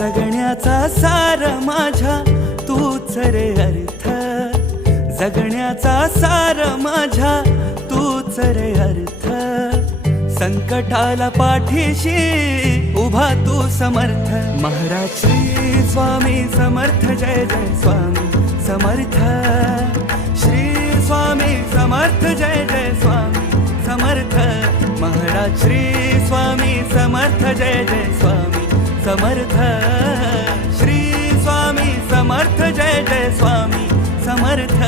जगण्याचा सार माझ्या तूच रे अर्थ, जगण्याचा सार माझ्या तूच रे अर्थ. संकटाला पाठीशी उभा तू समर्थ. महाराज श्री स्वामी समर्थ, जय जय स्वामी समर्थ. श्री स्वामी समर्थ, जय जय स्वामी समर्थ. महाराज श्री स्वामी समर्थ, जय जय स्वामी समर्थ. श्री स्वामी समर्थ, जय जय स्वामी समर्थ.